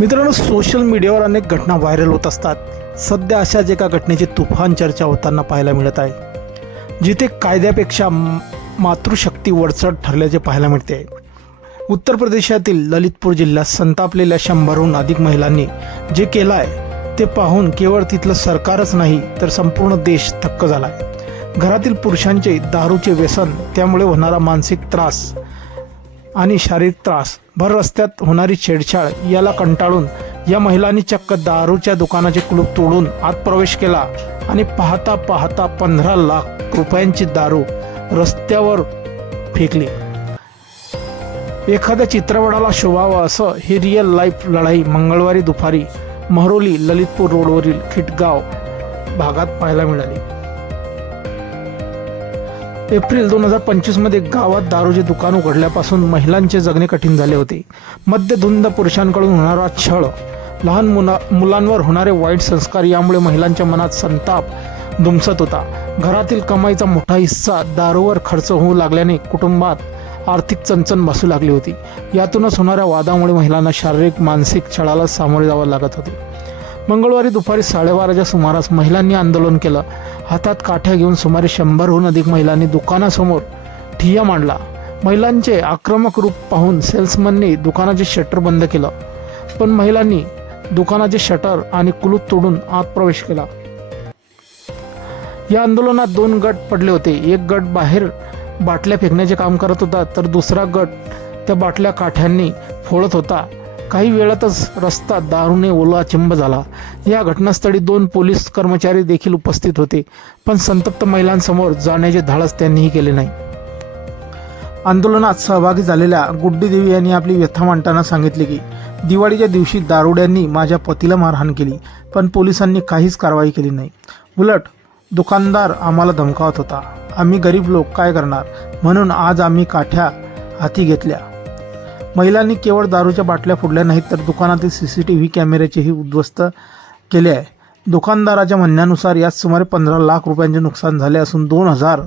मित्रांनो सोशल मीडियावर अनेक घटना व्हायरल होत असतात. सध्या अशाच एका घटनेची तुफान चर्चा होताना पाहायला मिळत आहे. जिथे कायद्यापेक्षा मातृशक्ती वरचढ ठरल्याचे पाहायला मिळते. उत्तर प्रदेशातील ललितपूर जिल्ह्यात संतापलेल्या शंभरहून अधिक महिलांनी जे केलं आहे ते पाहून केवळ तिथलं सरकारच नाही तर संपूर्ण देश थक्क झाला आहे घरातील पुरुषांचे दारूचे व्यसन त्यामुळे होणारा मानसिक त्रास आणि शारीरिक त्रास भर रस्त्यात होणारी छेडछाड याला कंटाळून या महिलांनी चक्क दारूच्या दुकानाचे कुलूप तोडून आत प्रवेश केला आणि पाहता पाहता पंधरा लाख रुपयांची दारू रस्त्यावर फेकली. एखाद्या चित्रपटाला शोभावं असं ही रिअल लाईफ लढाई मंगळवारी दुपारी महरोली ललितपूर रोडवरील खिटगाव भागात पाहायला मिळाली. एप्रिल दोन हजार पंचवीसमध्ये गावात दारूचे दुकान उघडल्यापासून महिलांचे जगणे कठीण झाले होते. मद्यधुंद पुरुषांकडून होणारा छळ लहान मुला मुलांवर होणारे वाईट संस्कार यामुळे महिलांच्या मनात संताप दुमसत होता. घरातील कमाईचा मोठा हिस्सा दारूवर खर्च होऊ लागल्याने कुटुंबात आर्थिक चणचण बसू लागली होती. यातूनच होणाऱ्या वादामुळे महिलांना शारीरिक मानसिक छळाला सामोरे जावं लागत होते. मंगळवारी दुपारी साडेबाराच्या सुमारास महिलांनी आंदोलन केलं. हातात काठ्या घेऊन सुमारे शंभरहून अधिक महिलांनी दुकानासमोर ठिय्या मांडला. महिलांचे आक्रमक रूप पाहून सेल्समननी दुकानाचे शटर बंद केलं. पण महिलांनी दुकानाचे शटर आणि कुलूप तोडून आत प्रवेश केला. या आंदोलनात दोन गट पडले होते. एक गट बाहेर बाटल्या फेकण्याचे काम करत होता तर दुसरा गट त्या बाटल्या काठ्यांनी फोडत होता. काही वेळातच रस्ता दारूने ओला चिंब झाला. या घटनास्थळी दोन पोलीस कर्मचारी देखील उपस्थित होते पण संतप्त महिलांसमोर जाण्याचे धाडस त्यांनीही केले नाही. आंदोलनात सहभागी झालेल्या गुड्डी देवी यांनी आपली व्यथा मांडताना सांगितले की दिवाळीच्या दिवशी दारुड्यांनी माझ्या पतीला मारहाण केली पण पोलिसांनी काहीच कारवाई केली नाही. उलट दुकानदार आम्हाला धमकावत होता आम्ही गरीब लोक काय करणार? म्हणून आज आम्ही काठ्या हाती घेतल्या. महिलांनी केवळ दारूच्या बाटल्या फोडल्या नाहीत तर दुकानातील सी सी टी व्ही कॅमेऱ्याचेही उद्ध्वस्त केले आहे. दुकानदाराच्या म्हणण्यानुसार यात सुमारे पंधरा लाख रुपयांचे नुकसान झाले असून दोन हजार